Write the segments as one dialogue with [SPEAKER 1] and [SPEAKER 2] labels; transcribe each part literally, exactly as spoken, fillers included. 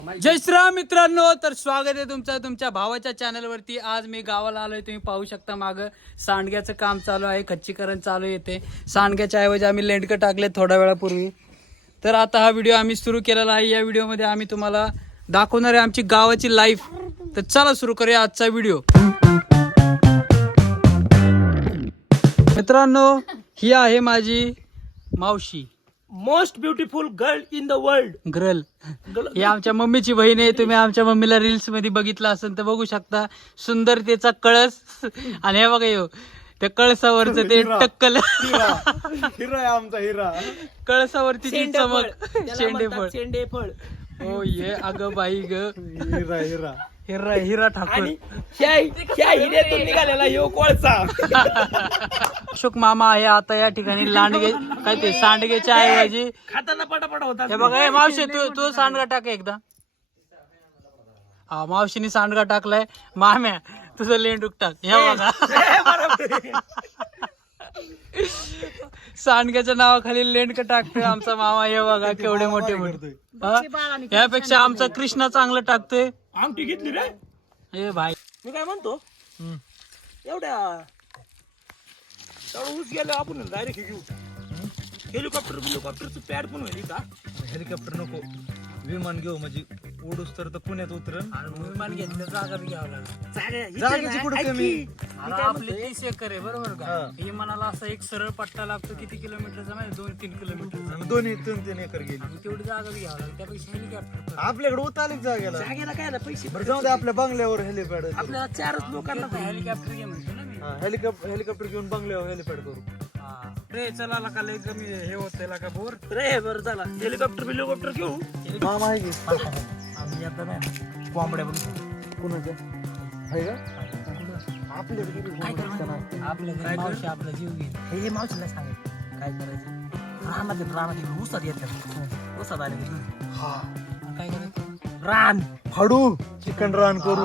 [SPEAKER 1] जय श्रीराम मित्रांनो, तर स्वागत आहे तुमचं तुमच्या भावाच्या चॅनल वरती। आज मी गावाला आलोय, तुम्ही पाहू शकता मागं सांडग्याचं काम चालू आहे, खच्चीकरण चालू येते। सांडग्याच्या ऐवजी आम्ही लेंडकं टाकले थोड्या वेळापूर्वी। तर आता हा व्हिडिओ आम्ही सुरू केलेला आहे। या व्हिडिओ मध्ये आम्ही तुम्हाला दाखवणार आहे आमची गावाची लाईफ। तर चला सुरू करूया आजचा व्हिडिओ। मित्रांनो, ही आहे माझी मावशी,
[SPEAKER 2] most beautiful girl in the world.
[SPEAKER 1] Girl ही आमच्या मम्मीची बहीण आहे। तुम्ही आमच्या मम्मीला रील्स मध्ये बघितलं असेल तर बघू शकता, सुंदरतेचा कळस। आणि हे बघा यो त्या कळसावरचं ते टक्कल,
[SPEAKER 3] हिरा आहे आमचा हिरा।
[SPEAKER 1] कळसावरती जी चमक, शेंडेफळ।
[SPEAKER 2] शेंडेफळ
[SPEAKER 1] हो ये अगं बाई ग,
[SPEAKER 3] हिरा हिरा
[SPEAKER 1] हिरा हिरा ठाकूर।
[SPEAKER 2] आणि ह्या ह्या हिऱ्यातून निघालेला यो कोळसा।
[SPEAKER 1] अशोक मामा आहे आता या ठिकाणी लांडगे काय ते सांडगेच्या ऐवजी
[SPEAKER 2] खाताना पटापट होता।
[SPEAKER 1] हे बघा, हे मावशी तू तू सांडगा टाक एकदा। हा, मावशीने सांडगा टाकलाय। माम्या तुझं लेंडूक टाक। हे बघा, सांडग्याच्या नावाखाली लेंडक टाकतोय आमचा मामा। हे बघा केवढे मोठे मोठे। यापेक्षा आमचा कृष्णा चांगलं टाकतोय।
[SPEAKER 2] आमटी घेतली रे
[SPEAKER 1] हे भाई,
[SPEAKER 2] मी काय म्हणतो, एवढ्या तेवढं ऊस गेलं आपण डायरेक्ट घेऊ। हेलिकॉप्टर हेलिकॉप्टरचं पॅड पण होईल का?
[SPEAKER 3] हेलिकॉप्टर नको, विमान घेऊ म्हणजे उडूस तर पुण्यात उतरण।
[SPEAKER 1] विमान घेतलं जागा बी घ्यावं लागेल।
[SPEAKER 2] जागा-
[SPEAKER 3] जागेची कुठं
[SPEAKER 2] ऐक
[SPEAKER 3] कमी?
[SPEAKER 2] की,
[SPEAKER 1] आता आपले तीस एकर आहे बरोबर का? विमानाला असा एक सरळ पट्टा लागतो, किती किलोमीटरचा माहिती? दोन तीन किलोमीटर।
[SPEAKER 3] आम्ही दोन्ही तीन तीन एकर गेली।
[SPEAKER 1] आणि तेवढी जागा बी घ्यावं लागेल, त्यापेक्षा हेलिकॉप्टर
[SPEAKER 3] आपल्याकडे उतालीच जागेला।
[SPEAKER 2] जागेला काय ना पैसे
[SPEAKER 3] बरं जाऊ दे, आपल्या बंगल्यावर हेलिपॅड।
[SPEAKER 2] आपल्याला चारच लोकांना
[SPEAKER 1] हेलिकॉप्टर घे म्हणतो ना मी।
[SPEAKER 3] हेलिकॉप्टर हेलिकॉप्टर घेऊन बंगल्यावर हेलिपॅड करू।
[SPEAKER 1] रे चला का लय कमी हे होतंय का बोर।
[SPEAKER 2] रे बरं झाला, हेलिकॉप्टर हेलिकॉप्टर घेऊ।
[SPEAKER 3] मामा आहे की
[SPEAKER 2] आम्ही आता नाही कोंबड्या बघू
[SPEAKER 3] कुणाच्या आहे का आपल्याकडे किती
[SPEAKER 1] काय
[SPEAKER 3] कोंबड्या?
[SPEAKER 1] आपल्या घरी मावशी आपला जीव घेईल।
[SPEAKER 2] हे हे मावशीला सांगत काय करायचं, रानात रानात उसात येतात, उसात आले की
[SPEAKER 3] हा,
[SPEAKER 1] काय करायचं?
[SPEAKER 2] रान
[SPEAKER 3] फाडू चिकन रान करू।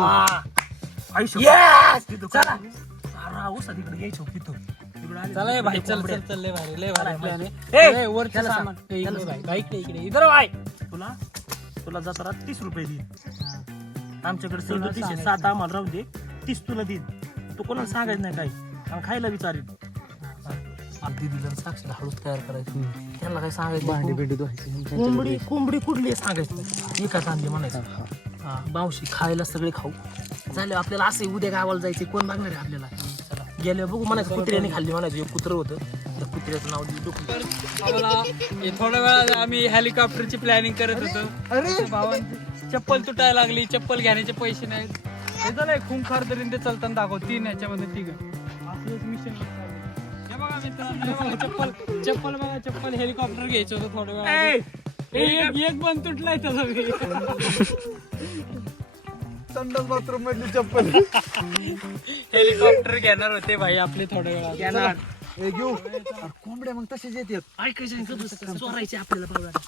[SPEAKER 2] चला उसात इकडे यायचो तिथं तिकडे आले
[SPEAKER 1] चला हे भाई, चल चल चल लय भारी लय भारी प्लॅन
[SPEAKER 2] ए,
[SPEAKER 1] आहे। ए, वरचं
[SPEAKER 2] त्याला
[SPEAKER 1] सामान
[SPEAKER 2] सांग,
[SPEAKER 1] ए,
[SPEAKER 2] त्याला
[SPEAKER 1] इकडे
[SPEAKER 2] सांग.
[SPEAKER 1] भाई, बाईक इकडे इधर भाई।
[SPEAKER 2] तुला तुला जाताना तीस रुपये देईन।
[SPEAKER 1] हा.
[SPEAKER 2] आमच्याकडे
[SPEAKER 1] तुला
[SPEAKER 2] सदतीस आहे,
[SPEAKER 1] सांगायचं.
[SPEAKER 2] सात आम्हाला राहू दे, तीस तुला देईन। तू कोणाला सांगायचं नाही काही, आणि खायला विचारेल। दीदीला साक्षीला हळूच तयार करायची, त्यांना काय सांगायचं
[SPEAKER 3] भांडी
[SPEAKER 2] नाही.
[SPEAKER 3] बिंडी धुवायची।
[SPEAKER 2] कोंबडी कोंबडी कुठली आहे सांगायचं नाही, एकाच आणली म्हणायचं। हा, मावशी खायला सगळे खाऊ झाले। आपल्याला असे उद्या गावाला जायचे, कोण बघणार आहे आपल्याला? गेले बघू म्हणायचं, कुत्र्याने खाल्ली म्हणायचं। एक कुत्रं होतं, त्या कुत्र्याचं नाव डुकलं।
[SPEAKER 1] आम्हाला हे थोड्या वेळात आम्ही हेलिकॉप्टरची प्लॅनिंग करत होतो। अरे भावांची चप्पल तुटायला लागली, चप्पल घेण्याचे पैसे नाहीत। हे झालंय खूंखार तरी ते चालताना दाखव, तीन याच्यामध्ये तिघ असलंच मिशन। हे बघा मित्रांनो, हे बघा चप्पल चप्पल बघा, चप्पल हेलिकॉप्टर घ्यायचं होतं थोड्या वेळात। एक एक पण तुटलाय त्याचा।
[SPEAKER 3] संडास बाथरूम मधली चप्पल
[SPEAKER 1] हेलिकॉप्टर घेणार होते भाई आपले थोड्या वेळात।
[SPEAKER 2] येणार
[SPEAKER 3] हे घेऊ। अरे कोंबड्या मग तसेच येतात।
[SPEAKER 2] ऐकायचं चोरायचे आपल्याला पावला।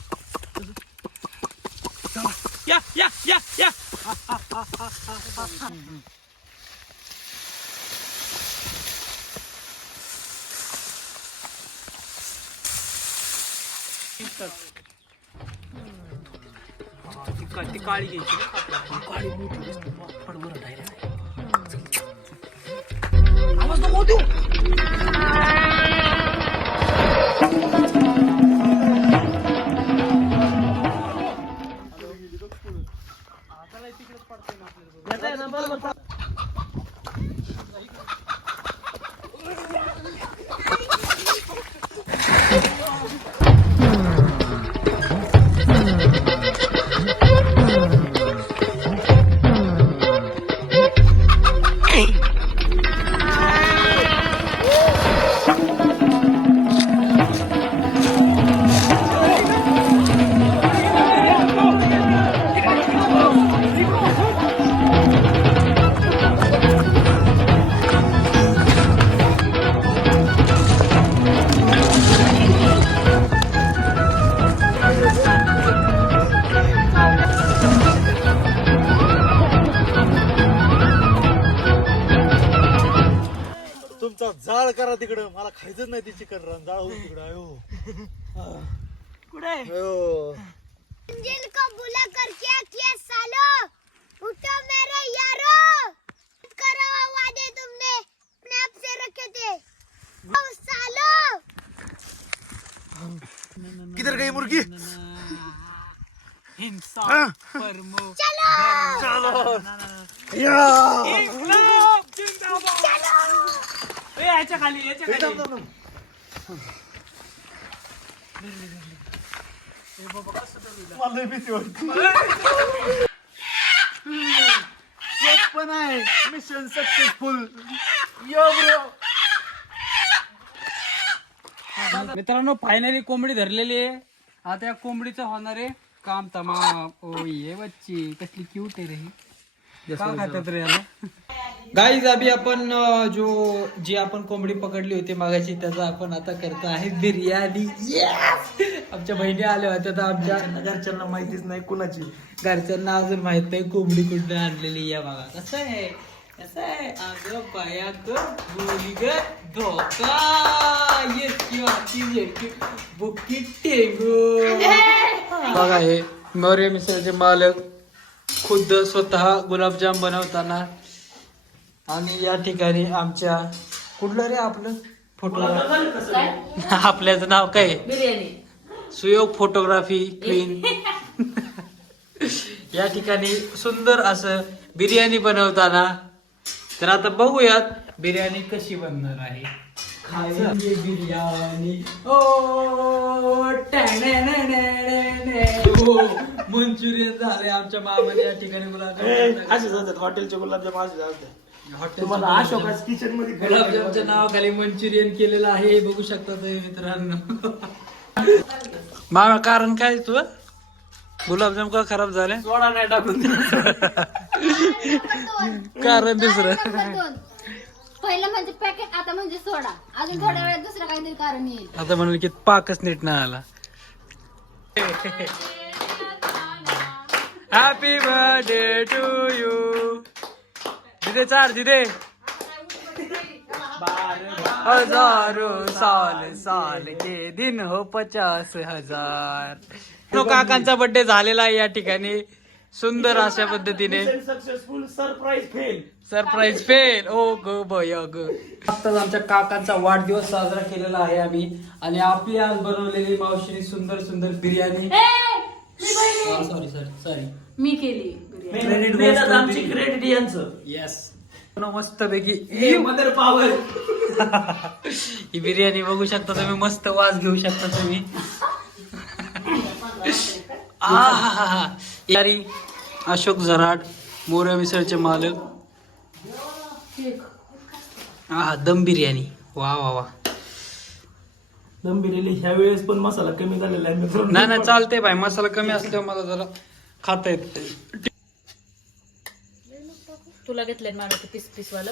[SPEAKER 2] या या या या
[SPEAKER 1] ती काळी घ्यायची,
[SPEAKER 2] काळी मोठी दिसते, पडवर डायरेक्ट आवाज नको देऊ। येताय ना बरोबर।
[SPEAKER 3] जाळ करा तिकडं, मला खायचंच नाही. ती चिकन रान जाळ होऊ तिकडं. अयो
[SPEAKER 2] कुठे
[SPEAKER 3] अयो.
[SPEAKER 2] जाळ
[SPEAKER 3] अयो.
[SPEAKER 2] करा,
[SPEAKER 3] अयो.
[SPEAKER 4] इंजन को बुला कर क्या किया सालो? उठो मेरे यारो, करो वादे तुमने अपने आप से रखे थे। ओ सालो,
[SPEAKER 3] किधर गई मुर्गी?
[SPEAKER 1] हिंसा परमो
[SPEAKER 4] चलो
[SPEAKER 1] इन्कलाब जिंदाबाद. ए, याच्या खाली याच्या खाली
[SPEAKER 3] मला भीती वाटते. पण आहे मिशन सक्सेसफुल. Yo bro.
[SPEAKER 1] मित्रांनो फायनली कोंबडी धरलेली आहे. आता या कोंबडीचं होणार आहे काम तमाम. ओ ये बच्ची कसली क्यूट आहे रे ही. का खातात रे याला. गाईज अभी आपण अ, जो जी आपण कोंबडी पकडली होती मागाची त्याचा आपण आता करतो आहे बिर्याणी. Yes! आमच्या बहिणी आल्या होत्या तर आमच्या
[SPEAKER 3] घरच्यांना माहितीच नाही कुणाची.
[SPEAKER 1] घरच्यांना अजून माहित नाही कोंबडी कुठे आणलेली या बघा. कसं आहे कसं आहे अगं पाया बोली ग धोका येस किंवा बुकी टेंगो. बघा हे मोरे मिसळचे मालक खुद्द स्वतः गुलाबजाम बनवताना. आणि या ठिकाणी आमच्या कुठलं रे आपलं फोटो आपल्याचं नाव काय
[SPEAKER 5] बिर्याणी
[SPEAKER 1] सुयोग फोटोग्राफी क्वीन. या ठिकाणी सुंदर असं बिर्याणी बनवताना. तर आता बघूयात बिर्याणी कशी बनणार आहे. खायची बिर्याणी ओ मंचुरियन झाले आमच्या मामाने या ठिकाणी गुलाबजाम.
[SPEAKER 2] असेच होतात हॉटेलचे गुलाबजाम असेच असतात.
[SPEAKER 1] हॉटेल
[SPEAKER 2] तुम्हाला अशोकाच किचन मध्ये
[SPEAKER 1] गुलाबजामच्या नावाखाली मंचुरियन केलेलं आहे बघू शकता तुम्ही मित्रांनो. मामा कारण काय तू गुलाबजाम का खराब झाले.
[SPEAKER 2] सोडा नाही टाकून
[SPEAKER 1] कारण दुसरं
[SPEAKER 4] पहिलं म्हणजे पॅकेट, आता म्हणजे सोडा. अजून थोड्या वेळात दुसरं काहीतरी कारण येईल.
[SPEAKER 1] आता म्हणून की पाकच नीट नाही आला. Happy birthday to you. दिदे चार दिदे हजारो साल साल के दिन हो पचास हजार. तो काकांचा बर्थडे झालेला आहे या ठिकाणी सुंदर अशा पद्धतीने.
[SPEAKER 2] Successful surprise fail.
[SPEAKER 1] Surprise fail. ओ ग बय ग. आत्ताच आमच्या काकांचा वाढदिवस साजरा केलेला आहे आम्ही. आणि आपली आज बनवलेली मावशीने सुंदर सुंदर बिर्याणी. सॉरी सॉरी सॉरी
[SPEAKER 5] मी केली बिर्याणी.
[SPEAKER 2] क्रेडिट आमची क्रेडिट यांचं.
[SPEAKER 1] येस मस्त पैकी
[SPEAKER 2] मदर पॉवर.
[SPEAKER 1] ही बिर्याणी बघू शकता तुम्ही. मस्त वास घेऊ शकता तुम्ही. आहाहा. यारी अशोक जराड मोऱ्या मिसळचे मालक. हा दम बिर्याणी वा वा वा.
[SPEAKER 2] दम बिर्याणी ह्या वेळेस पण मसाला कमी झालेला आहे मित्रांनो.
[SPEAKER 1] नाही नाही चालते भाई. मसाला कमी असल्यावर मला जरा खाता येत.
[SPEAKER 5] तुला घेतलंय मला ते पीस पीस वालं.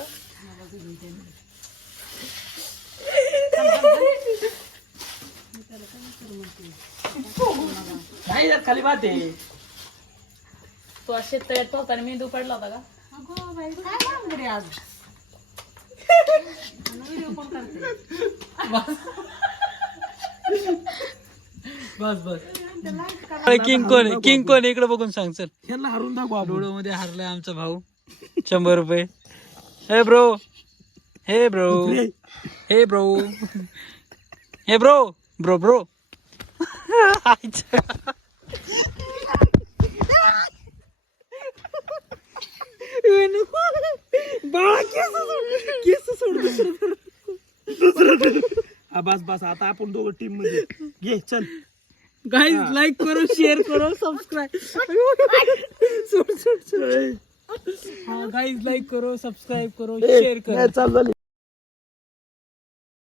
[SPEAKER 2] नाही यार खाली बात आहे.
[SPEAKER 5] तू आज शेततळ्यात पोहताना मेंदू पडला होता का.
[SPEAKER 1] बस बस. किंग कोण आहे? किंग कोण आहे? इकडे बघून सांग चल.
[SPEAKER 2] यांना हरून दाखवा.
[SPEAKER 1] डोळो मध्ये हारलाय आमचा भाऊ. शंभर रुपये. हे bro hey bro hey bro hey bro bro bro.
[SPEAKER 2] बस बस आता आपण दोघं टीम मध्ये घे चल.
[SPEAKER 1] गाइस लाईक करो शेअर करो सबस्क्राईब. गाइस लाईक करो सबस्क्राईब करो शेअर करो.
[SPEAKER 2] चाल झाली.